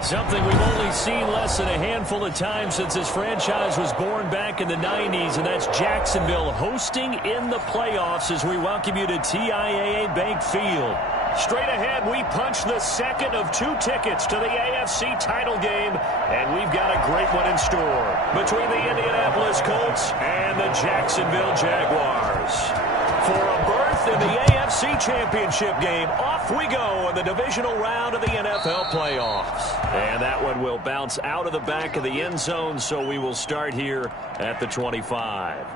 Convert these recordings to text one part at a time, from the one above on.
Something we've only seen less than a handful of times since this franchise was born back in the 90s, and that's Jacksonville hosting in the playoffs as we welcome you to TIAA Bank Field. Straight ahead, we punch the second of 2 tickets to the AFC title game, and we've got a great one in store between the Indianapolis Colts and the Jacksonville Jaguars. For a berth in the AFC Championship game, off we go in the divisional round of the NFL playoffs. And that one will bounce out of the back of the end zone, so we will start here at the 25.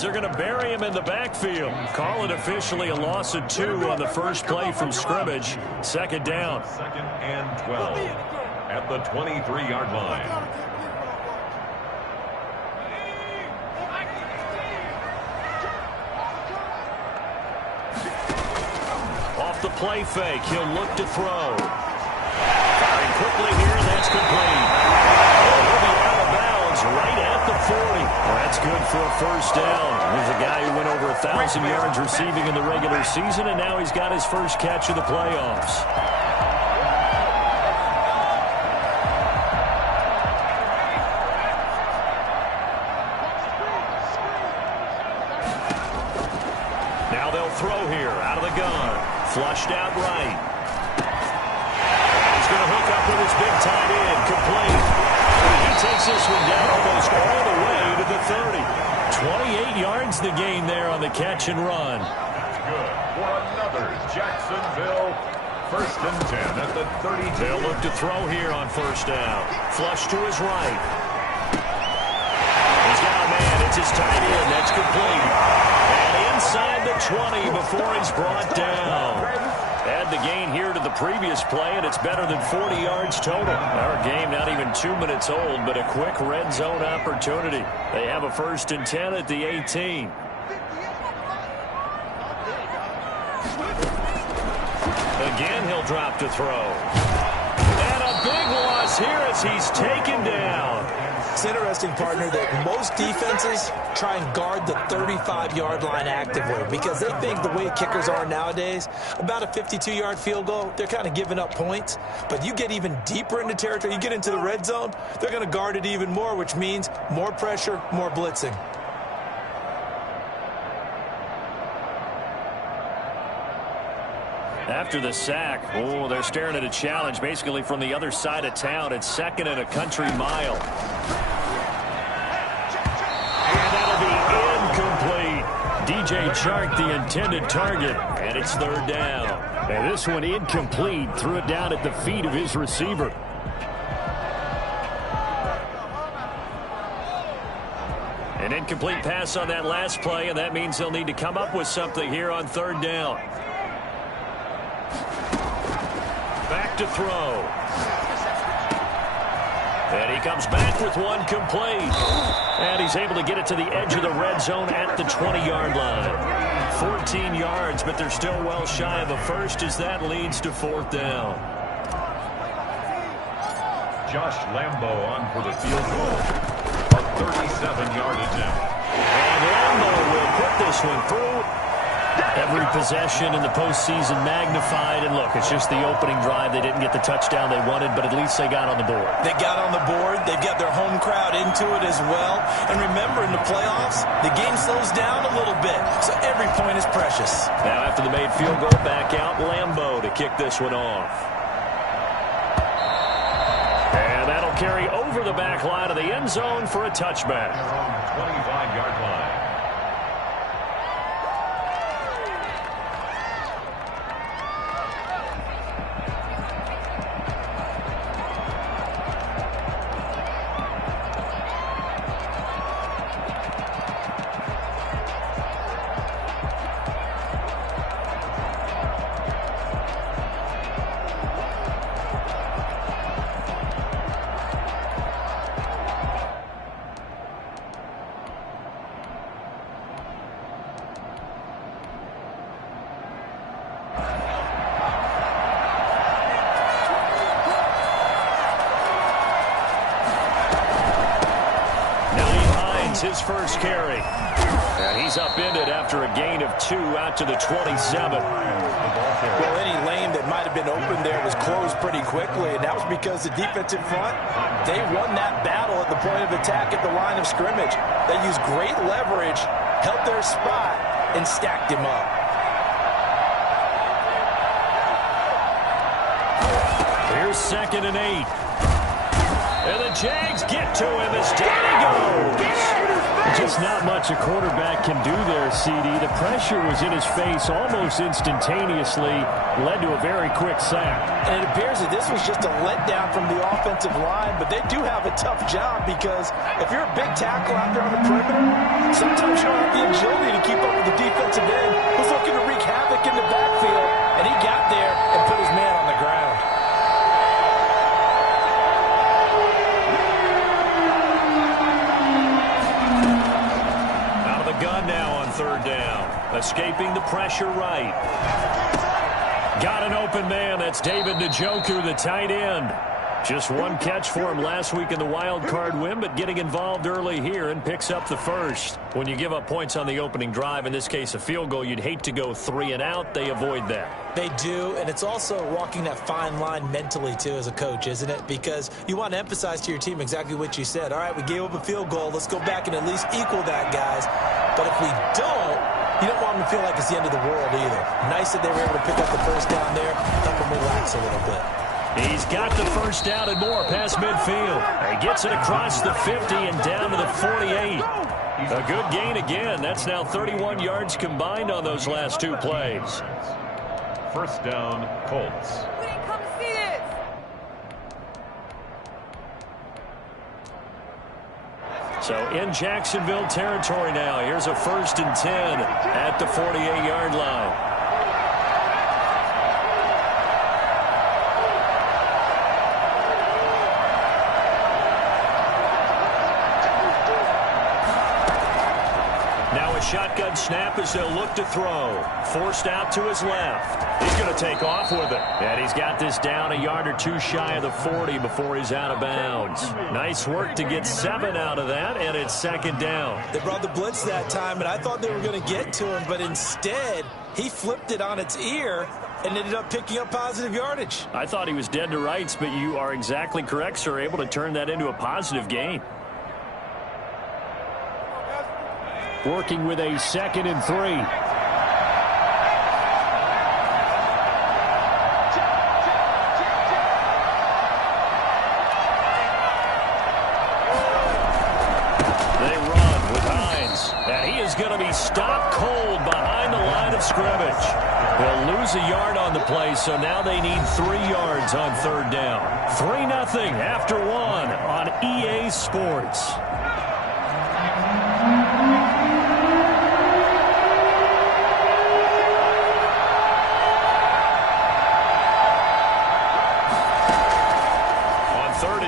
They're going to bury him in the backfield. Call it officially a loss of 2 on the first play from scrimmage. Second down. 2nd and 12 at the 23-yard line. Off the play fake, he'll look to throw. Firing quickly here, that's complete. He'll be out of bounds right at the 40. That's good for a first down. There's a guy who went over 1,000 yards receiving in the regular season, and now he's got his first catch of the playoffs. Now they'll throw here out of the gun. Flushed out right. He's going to hook up with his big tight end. Complete. He takes this one down almost all the way to the 30. 28 yards the gain there on the catch and run. That's good for another Jacksonville 1st and 10 at the 30. They'll look to throw here on first down. Flush to his right. He's got a man. It's his tight end. That's complete. And inside the 20 before he's brought down. Add the gain here to the previous play, and it's better than 40 yards total. Our game not even 2 minutes old, but a quick red zone opportunity. They have a 1st and 10 at the 18. Again, he'll drop to throw. And a big loss here as he's taken down. It's interesting, partner, that most defenses try and guard the 35-yard line actively because they think the way kickers are nowadays, about a 52-yard field goal, they're kind of giving up points. But you get even deeper into territory, you get into the red zone, they're going to guard it even more, which means more pressure, more blitzing. After the sack, they're staring at a challenge basically from the other side of town. It's 2nd and a country mile. And that'll be incomplete. DJ Chark, the intended target, and it's 3rd down. And this one incomplete. Threw it down at the feet of his receiver. An incomplete pass on that last play, and that means they'll need to come up with something here on 3rd down. Back to throw. And he comes back with one complete. And he's able to get it to the edge of the red zone at the 20-yard line. 14 yards, but they're still well shy of a first as that leads to 4th down. Josh Lambo on for the field goal. A 37-yard attempt. And Lambo will put this one through. Every possession in the postseason magnified. And look, it's just the opening drive. They didn't get the touchdown they wanted, but at least they got on the board. They got on the board. They've got their home crowd into it as well. And remember, in the playoffs, the game slows down a little bit, so every point is precious. Now after the made field goal, back out Lambo to kick this one off. And that'll carry over the back line of the end zone for a touchback. 25-yard line. is his first carry. And he's upended after a gain of 2 out to the 27. Well, any lane that might have been open there was closed pretty quickly, and that was because the defensive front, they won that battle at the point of attack at the line of scrimmage. They used great leverage, held their spot, and stacked him up. Here's 2nd and 8. And the Jags get to him as down he goes. Just not much a quarterback can do there, CD. The pressure was in his face almost instantaneously, led to a very quick sack. And it appears that this was just a letdown from the offensive line, but they do have a tough job because if you're a big tackle out there on the perimeter, sometimes you don't have the agility to keep up with the defensive end who's looking to wreak havoc in the backfield, and he got there and put his man on the ground. Gun now on 3rd down. Escaping the pressure right. Got an open man. That's David Njoku, the tight end. Just one catch for him last week in the wild card win, but getting involved early here and picks up the first. When you give up points on the opening drive, in this case a field goal, you'd hate to go 3 and out. They avoid that. They do, and it's also walking that fine line mentally, too, as a coach, isn't it? Because you want to emphasize to your team exactly what you said. All right, we gave up a field goal. Let's go back and at least equal that, guys. But if we don't, you don't want them to feel like it's the end of the world either. Nice that they were able to pick up the first down there, help them relax a little bit. He's got the first down and more past midfield. He gets it across the 50 and down to the 48. A good gain again. That's now 31 yards combined on those last 2 plays. First down, Colts. We didn't come to see this. So in Jacksonville territory now. Here's a 1st and 10 at the 48-yard line. Shotgun snap as they'll look to throw. Forced out to his left. He's going to take off with it. And he's got this down a yard or 2 shy of the 40 before he's out of bounds. Nice work to get 7 out of that, and it's 2nd down. They brought the blitz that time, and I thought they were going to get to him, but instead he flipped it on its ear and ended up picking up positive yardage. I thought he was dead to rights, but you are exactly correct, sir. Able to turn that into a positive gain. Working with a 2nd and 3. They run with Hines. And he is going to be stopped cold behind the line of scrimmage. They'll lose a yard on the play, so now they need 3 yards on 3rd down. 3-0 after 1 on EA Sports.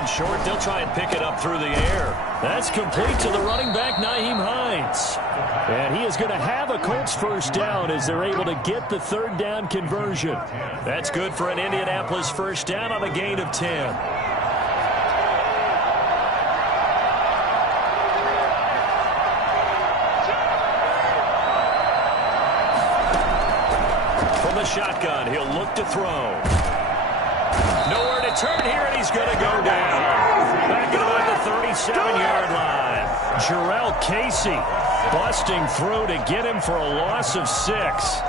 Short, they'll try and pick it up through the air. That's complete to the running back, Nyheim Hines. And he is going to have a Colts first down as they're able to get the 3rd down conversion. That's good for an Indianapolis first down on a gain of 10. From the shotgun, he'll look to throw. Nowhere to turn here, and he's going to go down. Back at about the 37-yard line. Jarrell Casey busting through to get him for a loss of 6.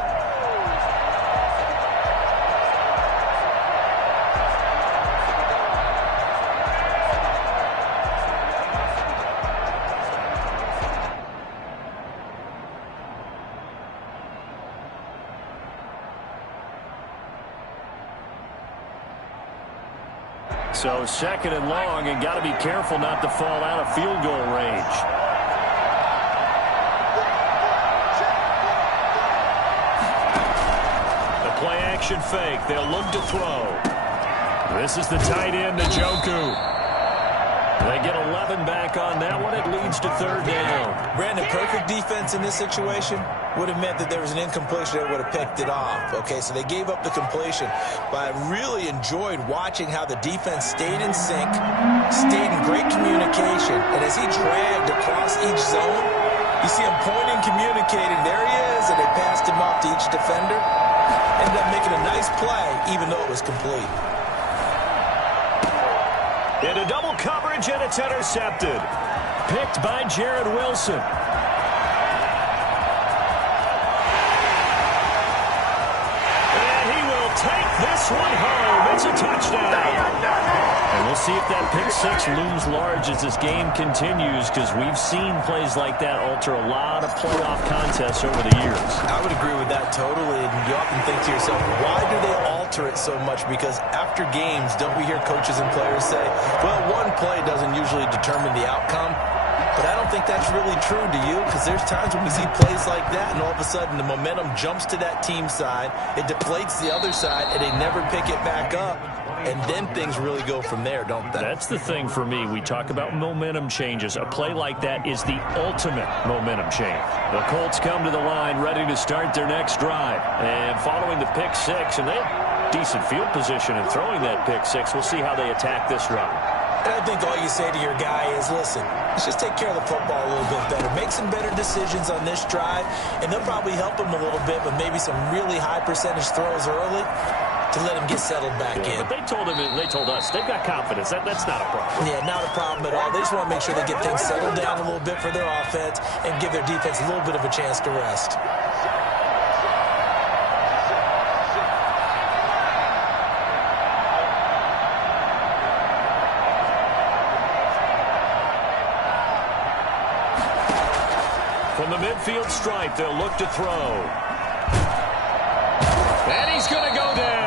So 2nd and long, and got to be careful not to fall out of field goal range. The play action fake. They'll look to throw. This is the tight end, Njoku. They get 11 back on that one. It leads to 3rd down. Brandon, perfect defense in this situation. would have meant that there was an incompletion that would have picked it off. Okay, so they gave up the completion. But I really enjoyed watching how the defense stayed in sync, stayed in great communication, and as he dragged across each zone, you see him pointing, communicating. There he is, and they passed him off to each defender. Ended up making a nice play, even though it was complete. Into double coverage, and it's intercepted. Picked by Jared Wilson. Take this one home. It's a touchdown. And we'll see if that pick six looms large as this game continues, because we've seen plays like that alter a lot of playoff contests over the years. I would agree with that totally. And you often think to yourself, why do they alter it so much? Because after games, don't we hear coaches and players say, well, one play doesn't usually determine the outcome. But I don't think that's really true, do you? Because there's times when we see plays like that, and all of a sudden the momentum jumps to that team side, it deflates the other side, and they never pick it back up. And then things really go from there, don't they? That's the thing for me. We talk about momentum changes. A play like that is the ultimate momentum change. The Colts come to the line ready to start their next drive. And following the pick six, and they have decent field position in throwing that pick six, we'll see how they attack this drive. And I think all you say to your guy is, listen, let's just take care of the football a little bit better. Make some better decisions on this drive, and they'll probably help him a little bit with maybe some really high percentage throws early to let him get settled back in. But they told him, and they told us, they've got confidence. That's not a problem. Yeah, not a problem at all. They just want to make sure they get things settled down a little bit for their offense and give their defense a little bit of a chance to rest. From the midfield stripe, they'll look to throw. And he's going to go down.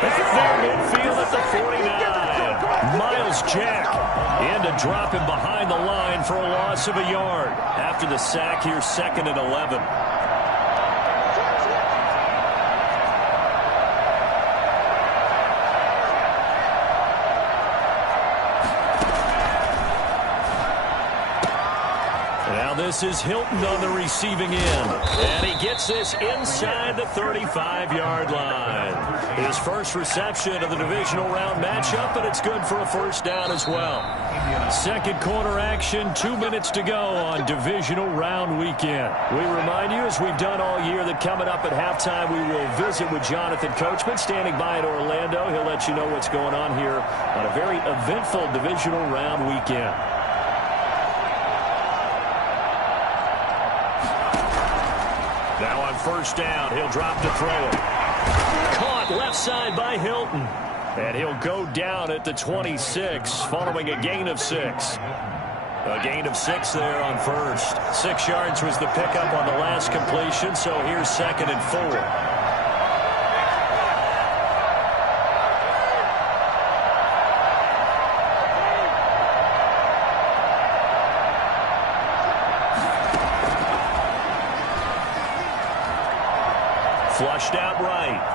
Back there midfield at the 49. Miles Jack in to drop him behind the line for a loss of a yard. After the sack here, 2nd and 11. This is Hilton on the receiving end. And he gets this inside the 35-yard line. His first reception of the divisional round matchup, and it's good for a first down as well. Second quarter action, 2 minutes to go on divisional round weekend. We remind you, as we've done all year, that coming up at halftime, we will visit with Jonathan Coachman, standing by in Orlando. He'll let you know what's going on here on a very eventful divisional round weekend. Now on first down, he'll drop to throw it. Caught left side by Hilton. And he'll go down at the 26, following a gain of 6. A gain of 6 there on first. 6 yards was the pickup on the last completion, so here's 2nd and 4. Flushed out right.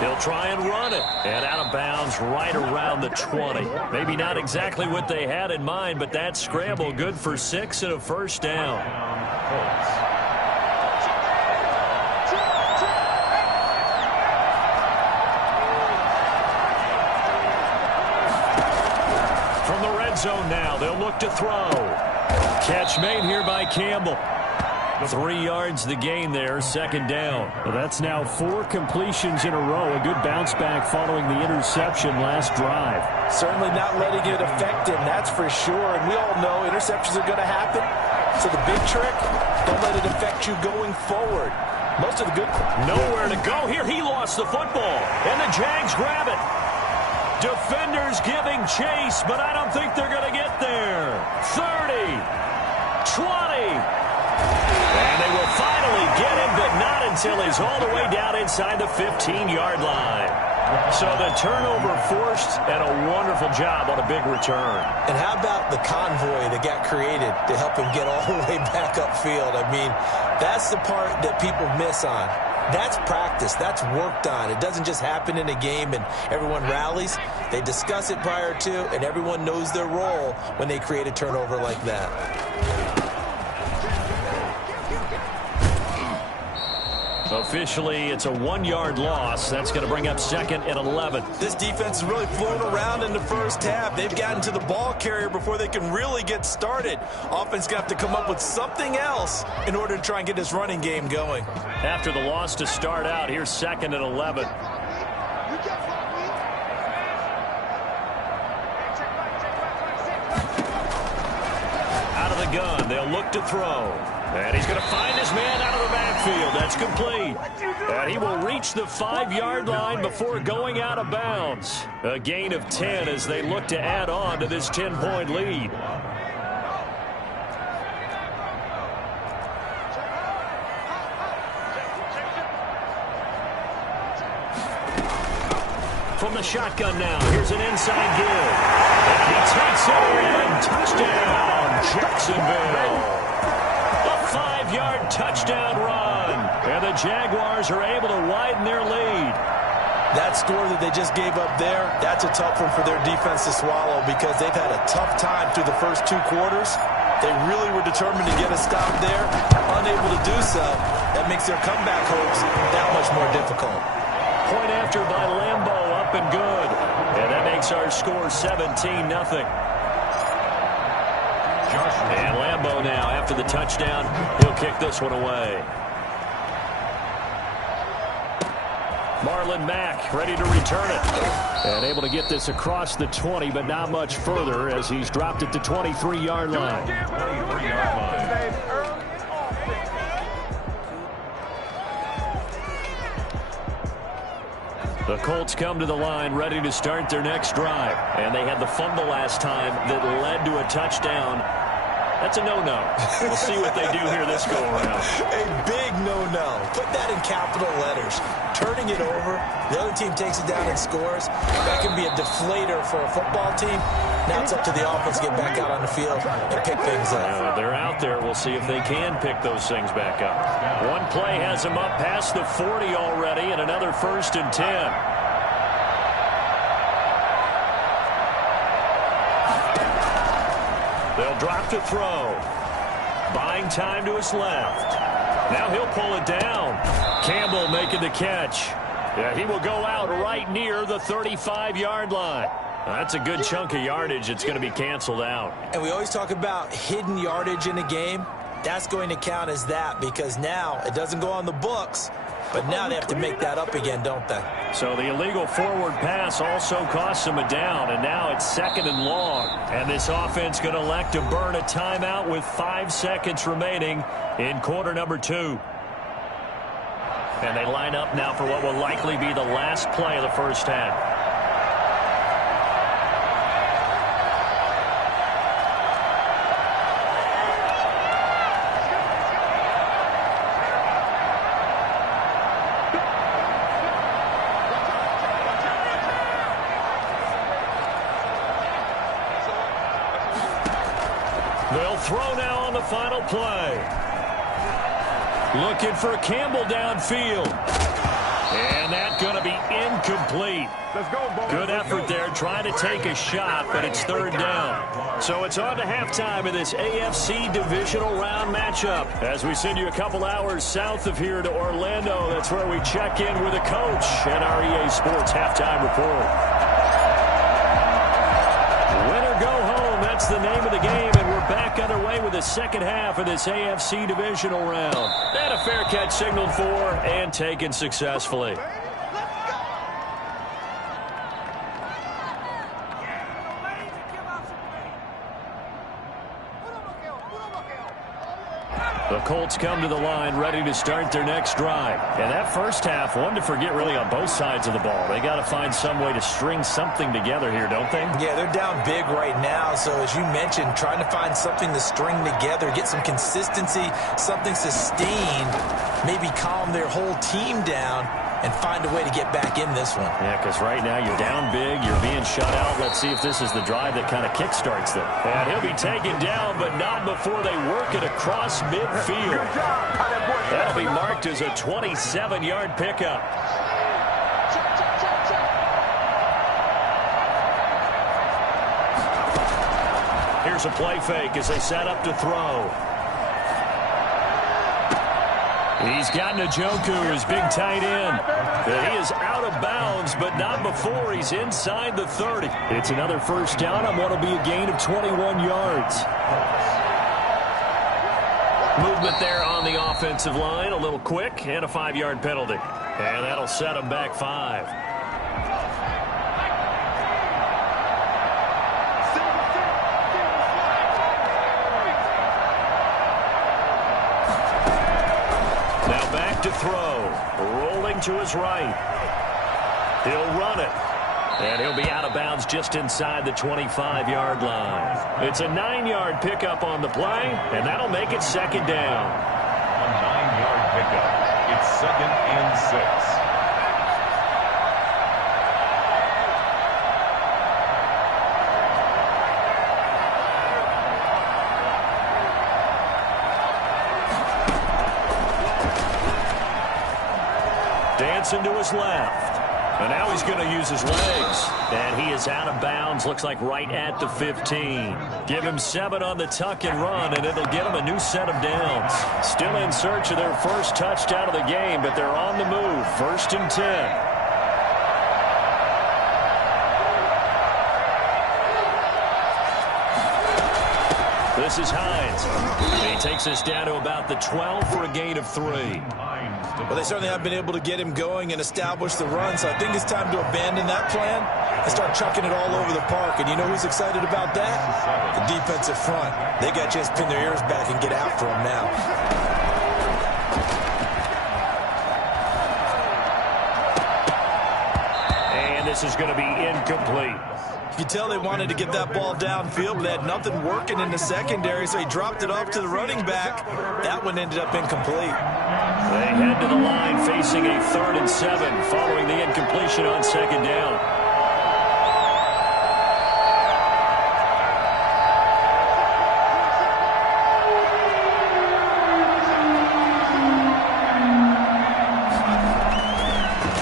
He'll try and run it. And out of bounds right around the 20. Maybe not exactly what they had in mind, but that scramble good for 6 and a first down. From the red zone now, they'll look to throw. Catch made here by Campbell. 3 yards the gain there, 2nd down. Well, that's now 4 completions in a row. A good bounce back following the interception last drive. Certainly not letting it affect him, that's for sure. And we all know interceptions are going to happen. So the big trick, don't let it affect you going forward. Most of the good... Nowhere to go here. He lost the football. And the Jags grab it. Defenders giving chase, but I don't think they're going to get there. 30, 20... And they will finally get him, but not until he's all the way down inside the 15-yard line. So the turnover forced, and a wonderful job on a big return. And how about the convoy that got created to help him get all the way back upfield? I mean, that's the part that people miss on. That's practice. That's worked on. It doesn't just happen in a game and everyone rallies. They discuss it prior to, and everyone knows their role when they create a turnover like that. Officially, it's a 1-yard loss. That's going to bring up 2nd and 11. This defense is really flown around in the first half. They've gotten to the ball carrier before they can really get started. Offense got to come up with something else in order to try and get this running game going. After the loss to start out, here's 2nd and 11. Out of the gun, they'll look to throw. And he's going to find his man out of the backfield. That's complete. And he will reach the 5-yard line before going out of bounds. A gain of 10 as they look to add on to this 10-point lead. From the shotgun now, here's an inside give. And he takes it in. Touchdown, Jacksonville. A 5-yard touchdown run. And the Jaguars are able to widen their lead. That score that they just gave up there, that's a tough one for their defense to swallow because they've had a tough time through the first 2 quarters. They really were determined to get a stop there. Unable to do so, that makes their comeback hopes that much more difficult. Point after by Lambo, up and good. And that makes our score 17-0. And Lambo now, after the touchdown, he'll kick this one away. Marlon Mack ready to return it. And able to get this across the 20, but not much further as he's dropped it to 23-yard line. 23-yard line. The Colts come to the line ready to start their next drive. And they had the fumble last time that led to a touchdown. That's a no-no. We'll see what they do here this go-around. A big no-no. Put that in capital letters. Turning it over, the other team takes it down and scores. That can be a deflator for a football team. Now it's up to the offense to get back out on the field and pick things up. They're out there. We'll see if they can pick those things back up. One play has them up past the 40 already, and another 1st and 10. They'll drop to throw. Buying time to his left. Now he'll pull it down. Campbell making the catch. Yeah, he will go out right near the 35-yard line. That's a good chunk of yardage. It's going to be canceled out. And we always talk about hidden yardage in a game. That's going to count as that because now it doesn't go on the books, but now they have to make that up again, don't they? So the illegal forward pass also costs them a down, and now it's 2nd and long. And this offense going to elect to burn a timeout with 5 seconds remaining in quarter number 2. And they line up now for what will likely be the last play of the first half. They'll throw now on the final play. Looking for Campbell downfield. And that's going to be incomplete. Good effort there, trying to take a shot, but it's 3rd down. So it's on to halftime of this AFC divisional round matchup. As we send you a couple hours south of here to Orlando, that's where we check in with the coach and our EA Sports halftime report. Win or go home, that's the name of the game, and we're back underway with the second half of this AFC divisional round. And a fair catch signaled for and taken successfully. The Colts come to the line ready to start their next drive. And that first half, one to forget really on both sides of the ball. They got to find some way to string something together here, don't they? Yeah, they're down big right now. So as you mentioned, trying to find something to string together, get some consistency, something sustained, maybe calm their whole team down and find a way to get back in this one. Yeah, because right now you're down big, you're being shut out. Let's see if this is the drive that kind of kickstarts them. And he'll be taken down, but not before they work it across midfield. That'll be marked as a 27-yard pickup. Here's a play fake as they set up to throw. He's got Njoku, his big tight end. And he is out of bounds, but not before he's inside the 30. It's another first down on what will be a gain of 21 yards. Movement there on the offensive line, a little quick, and a 5-yard penalty. And that'll set him back 5. Now back to throw. Rolling to his right. He'll run it. And he'll be out of bounds just inside the 25-yard line. It's a 9-yard pickup on the play, and that'll make it second down. A 9-yard pickup. It's 2nd and 6. Dancing to his left. And now he's going to use his legs. And he is out of bounds, looks like right at the 15. Give him 7 on the tuck and run, and it'll get him a new set of downs. Still in search of their first touchdown of the game, but they're on the move. 1st and 10. This is Hines. He takes us down to about the 12 for a gain of 3. Well, they certainly have been able to get him going and establish the run, so I think it's time to abandon that plan and start chucking it all over the park. And you know who's excited about that? The defensive front. They got a chance to pin their ears back and get after him now. And this is going to be incomplete. You can tell they wanted to get that ball downfield, but they had nothing working in the secondary, so he dropped it off to the running back. That one ended up incomplete. They head to the line facing a 3rd and 7 following the incompletion on 2nd down.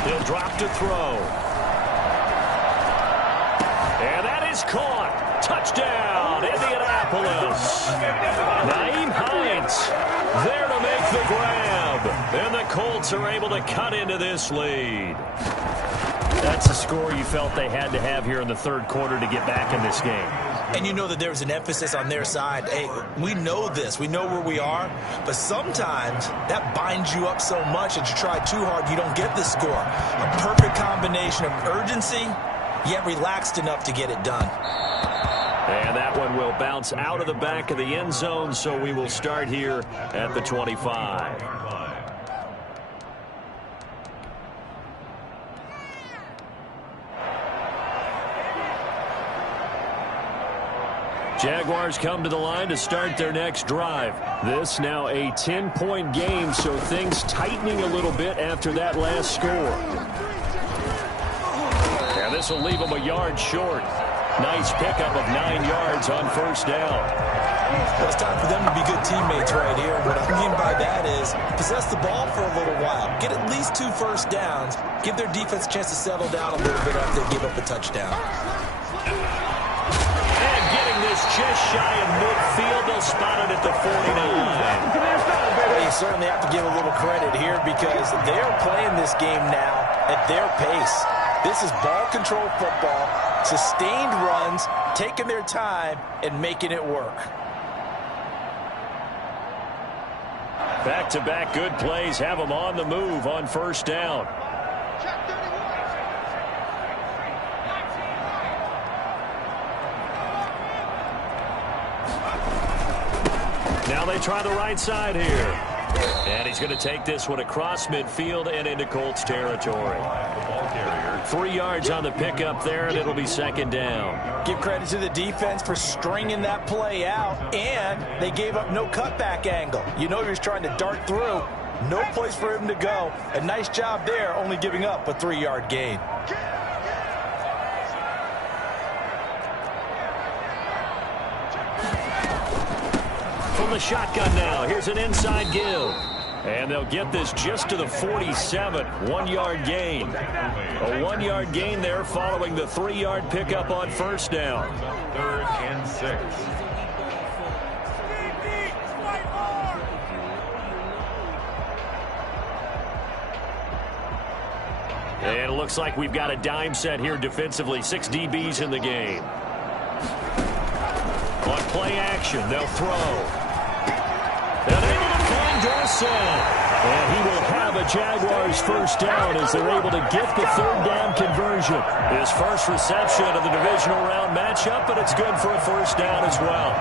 He'll drop to throw. And that is caught. Touchdown, Indianapolis. Nyheim Hines there to make the grab. And the Colts are able to cut into this lead. That's a score you felt they had to have here in the 3rd quarter to get back in this game. And you know that there was an emphasis on their side. Hey, we know this. We know where we are. But sometimes that binds you up so much that you try too hard, you don't get the score. A perfect combination of urgency, yet relaxed enough to get it done. And that one will bounce out of the back of the end zone, so we will start here at the 25. Jaguars come to the line to start their next drive. This now a 10-point game, so things tightening a little bit after that last score. And this will leave them a yard short. Nice pickup of 9 yards on 1st down. Well, it's time for them to be good teammates right here. What I mean by that is possess the ball for a little while. Get at least 2 first downs. Give their defense a chance to settle down a little bit after they give up a touchdown. And getting this just shy of midfield, they'll spot it at the 49. Well, you certainly have to give a little credit here because they are playing this game now at their pace. This is ball control football, sustained runs, taking their time, and making it work. Back-to-back good plays have them on the move on 1st down. Now they try the right side here. And he's going to take this one across midfield and into Colts territory. 3 yards on the pickup there, and it'll be 2nd down. Give credit to the defense for stringing that play out, and they gave up no cutback angle. You know he was trying to dart through. No place for him to go. A nice job there, only giving up a 3-yard gain. From the shotgun now, here's an inside give. And they'll get this just to the 47, 1-yard gain. A 1-yard gain there following the 3-yard pickup on 1st down. 3rd and 6. And it looks like we've got a dime set here defensively. 6 DBs in the game. On play action, they'll throw. And able to find Dorsett. And he will have a Jaguars first down as they're able to get the third down conversion. His first reception of the divisional round matchup, but it's good for a first down as well.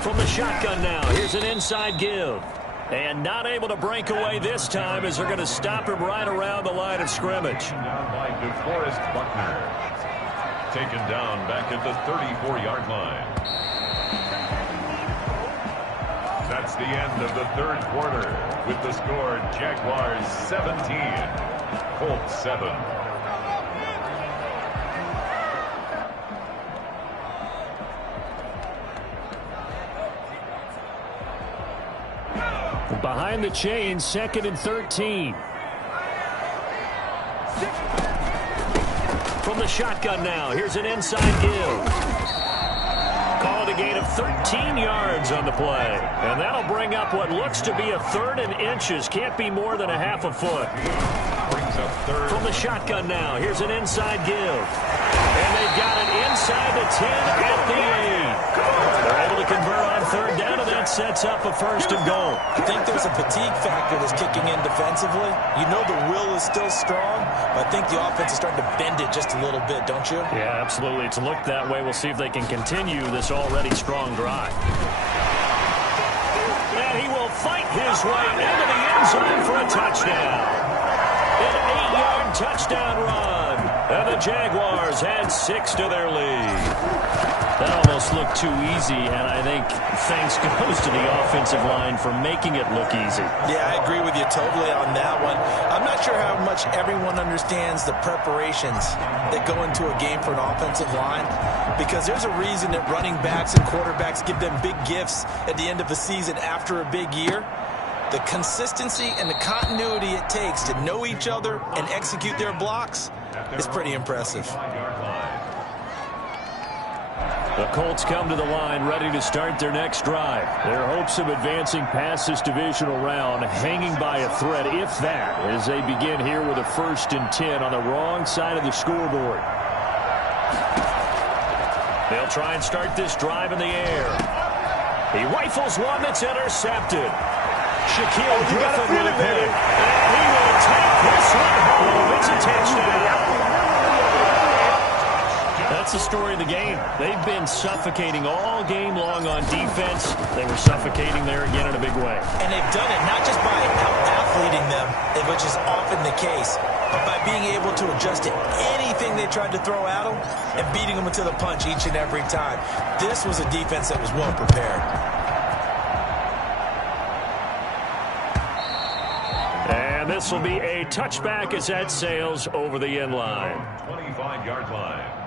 From the shotgun now, here's an inside give. And not able to break away this time as they're going to stop him right around the line of scrimmage. Down by DeForest Buckner. Taken down back at the 34-yard line. That's the end of the third quarter with the score Jaguars 17, Colts 7. Behind the chain, 2nd and 13. From the shotgun now, here's an inside give. Call it a gain of 13 yards on the play. And that'll bring up what looks to be a 3rd and inches. Can't be more than a half a foot. Brings up third. From the shotgun now, here's an inside give. And they've got it inside the 10 at the 8. They're able to convert on third down, and that sets up a 1st and goal. I think there's a fatigue factor that's kicking in defensively. You know the will is still strong, but I think the offense is starting to bend it just a little bit, don't you? Yeah, absolutely. It's looked that way. We'll see if they can continue this already strong drive. And he will fight his way into the end zone for a touchdown. An 8-yard touchdown run. And the Jaguars add 6 to their lead. That almost looked too easy, and I think thanks goes to the offensive line for making it look easy. Yeah, I agree with you totally on that one. I'm not sure how much everyone understands the preparations that go into a game for an offensive line, because there's a reason that running backs and quarterbacks give them big gifts at the end of the season after a big year. The consistency and the continuity it takes to know each other and execute their blocks is pretty impressive. The Colts come to the line ready to start their next drive. Their hopes of advancing past this divisional round hanging by a thread, if that, as they begin here with a 1st and 10 on the wrong side of the scoreboard. They'll try and start this drive in the air. He rifles one that's intercepted. Shaquille Griffin with a pick. And he will take this one home. It's a touchdown. That's the story of the game. They've been suffocating all game long on defense. They were suffocating there again in a big way. And they've done it not just by out-athleting them, which is often the case, but by being able to adjust to anything they tried to throw at them and beating them into the punch each and every time. This was a defense that was well prepared. And this will be a touchback as that sails over the end line. 25-yard line.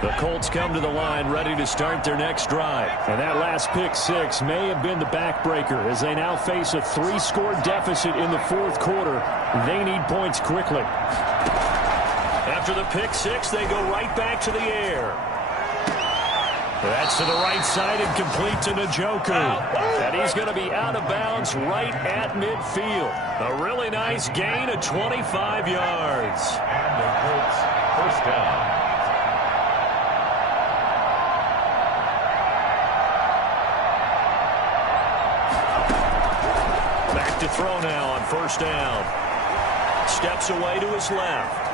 The Colts come to the line ready to start their next drive. And that last pick 6 may have been the backbreaker as they now face a 3-score deficit in the 4th quarter. They need points quickly. After the pick 6, they go right back to the air. That's to the right side and complete to Njoku. And he's going to be out of bounds right at midfield. A really nice gain of 25 yards. And the Colts first down. Back to throw now on 1st down. Steps away to his left.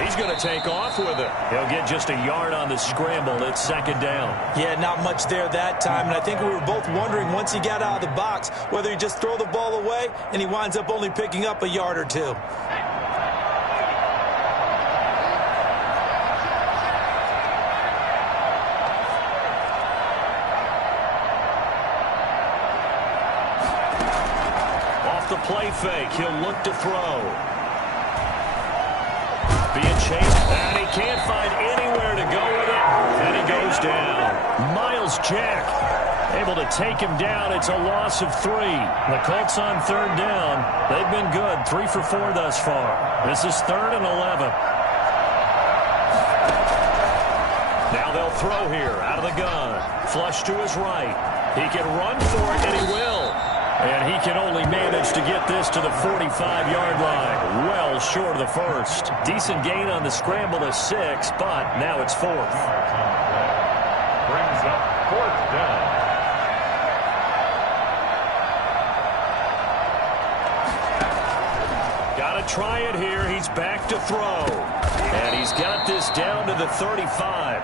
He's going to take off with it. He'll get just a yard on the scramble. It's 2nd down. Yeah, not much there that time. And I think we were both wondering once he got out of the box whether he just throw the ball away and he winds up only picking up a yard or 2. Off the play fake, he'll look to throw. Being chased, and he can't find anyone Jack. Able to take him down. It's a loss of 3. The Colts on 3rd down. They've been good. 3 for 4 thus far. This is 3rd and 11. Now they'll throw here out of the gun. Flush to his right. He can run for it, and he will. And he can only manage to get this to the 45-yard line. Well short of the first. Decent gain on the scramble to 6, but now it's 4th. Brings up 4th down. Got to try it here. He's back to throw. And he's got this down to the 35.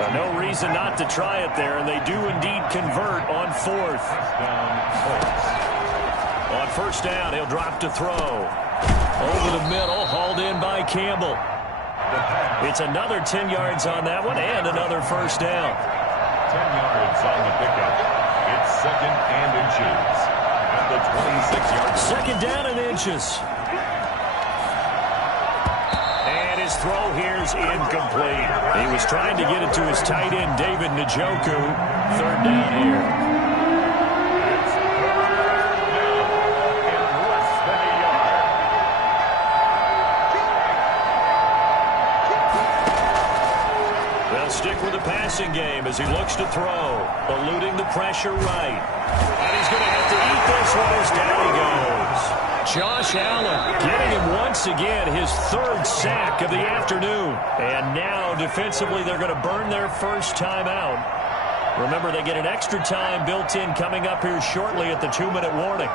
But no reason not to try it there, and they do indeed convert on 4th. On 1st down, he'll drop to throw. Over the middle, hauled in by Campbell. It's another 10 yards on that one, and another 1st down. 10 yards on the pickup. It's 2nd and inches. At the 26-yard line. 2nd down and inches. His throw here's incomplete. He was trying to get it to his tight end, David Njoku. 3rd down here. It's 3rd down and less than a yard. They'll stick with the passing game as he looks to throw. Eluding the pressure right. And he's going to have to eat this one as down he goes. Josh Allen getting him once again his 3rd sack of the afternoon. And now defensively they're going to burn their first time out. Remember, they get an extra time built in coming up here shortly at the 2-minute warning.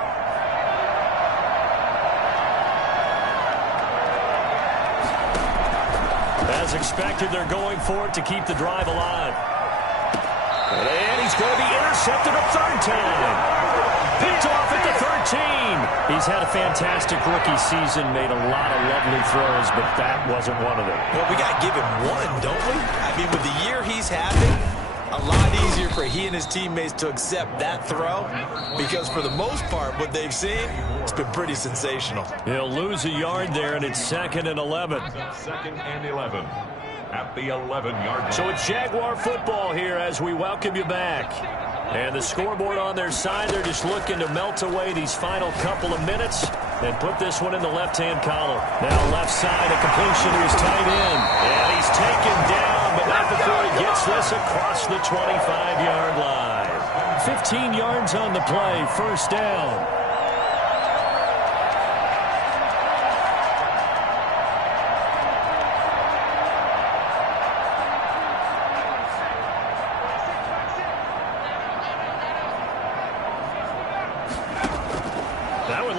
As expected, they're going for it to keep the drive alive. And he's going to be intercepted a 3rd time. Picked off at the 13. He's had a fantastic rookie season, made a lot of lovely throws, but that wasn't one of them. Well, we got to give him one, don't we? I mean, with the year he's having, a lot easier for he and his teammates to accept that throw, because for the most part, what they've seen, it's been pretty sensational. He'll lose a yard there, and it's 2nd and 11. 2nd and 11 at the 11-yard line. So it's Jaguar football here as we welcome you back. And the scoreboard on their side, they're just looking to melt away these final couple of minutes and put this one in the left-hand column. Now left side, a completion to his tight end. And he's taken down, but not before he gets this across the 25-yard line. 15 yards on the play, 1st down.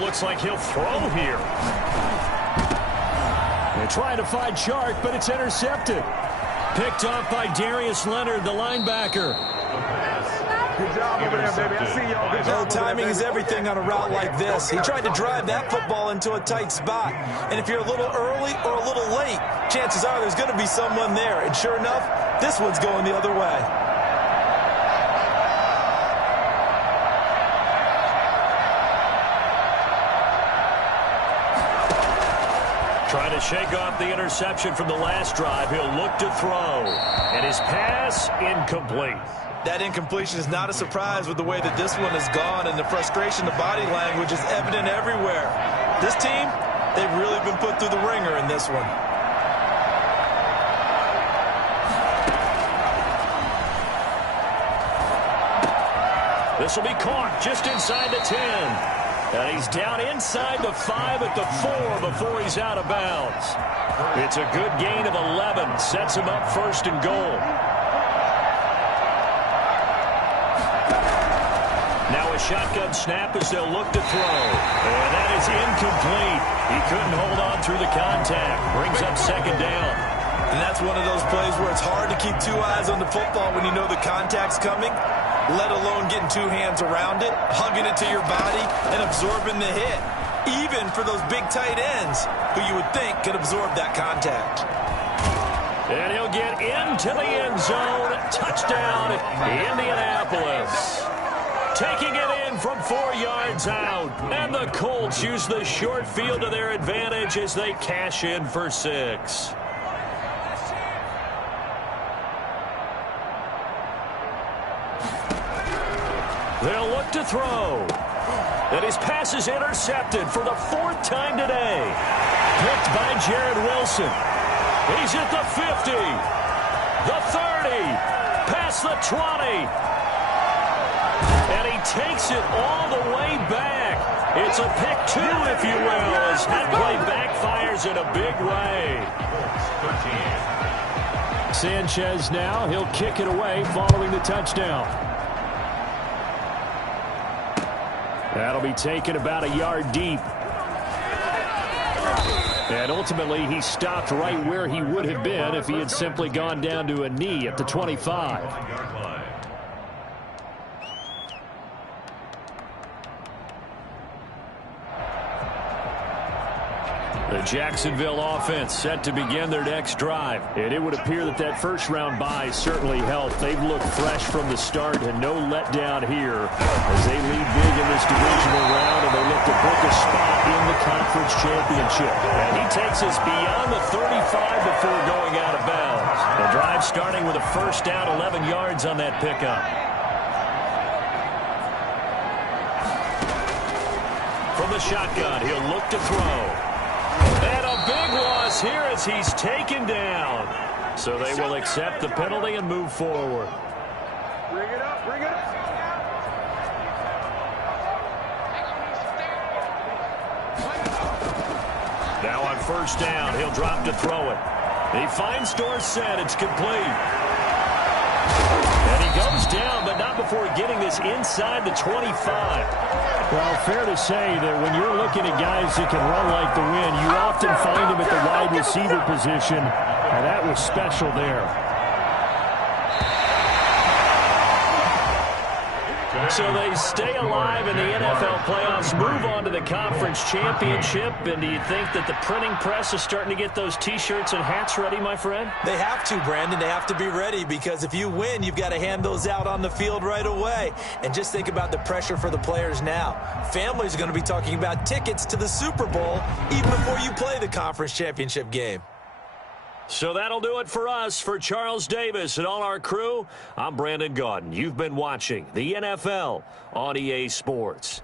Looks like he'll throw here. They're trying to find Shark, but it's intercepted. Picked off by Darius Leonard, the linebacker. Good job over there, baby. I see y'all. Good job. Timing is everything on a route like this. He tried to drive that football into a tight spot. And if you're a little early or a little late, chances are there's going to be someone there. And sure enough, this one's going the other way. Trying to shake off the interception from the last drive. He'll look to throw. And his pass, incomplete. That incompletion is not a surprise with the way that this one has gone, and the frustration, the body language is evident everywhere. This team, they've really been put through the ringer in this one. This will be caught just inside the 10. And he's down inside the 5 at the 4 before he's out of bounds. It's a good gain of 11. Sets him up 1st and goal. Now a shotgun snap as they'll look to throw. And that is incomplete. He couldn't hold on through the contact. Brings up 2nd down. And that's one of those plays where it's hard to keep 2 eyes on the football when you know the contact's coming, let alone getting 2 hands around it, hugging it to your body, and absorbing the hit, even for those big tight ends who you would think could absorb that contact. And he'll get into the end zone. Touchdown, Indianapolis. Taking it in from 4 yards out. And the Colts use the short field to their advantage as they cash in for 6. look to throw. And his pass is intercepted for the 4th time today. Picked by Jared Wilson. He's at the 50, the 30, past the 20. And he takes it all the way back. It's a pick 2, if you will, as that play backfires in a big way. 13. Sanchez now, he'll kick it away following the touchdown. That'll be taken about a yard deep. And ultimately, he stopped right where he would have been if he had simply gone down to a knee at the 25. The Jacksonville offense set to begin their next drive. And it would appear that that first-round bye certainly helped. They've looked fresh from the start and no letdown here as they lead big in this divisional round, and they look to book a spot in the conference championship. And he takes us beyond the 35 before going out of bounds. The drive starting with a first down, 11 yards on that pickup. From the shotgun, he'll look to throw. And a big loss here as he's taken down. So they will accept the penalty and move forward. Bring it up, bring it up. Now on first down, he'll drop to throw it. He finds Dorsett. It's complete. And he goes down, but not before getting this inside the 25. Well, fair to say that when you're looking at guys that can run like the wind, you often find them at the wide receiver position, and that was special there. So they stay alive in the NFL playoffs, move on to the conference championship, and do you think that the printing press is starting to get those T-shirts and hats ready, my friend? They have to, Brandon. They have to be ready because if you win, you've got to hand those out on the field right away. And just think about the pressure for the players now. Families are going to be talking about tickets to the Super Bowl even before you play the conference championship game. So that'll do it for us. For Charles Davis and all our crew, I'm Brandon Gaudin. You've been watching the NFL on EA Sports.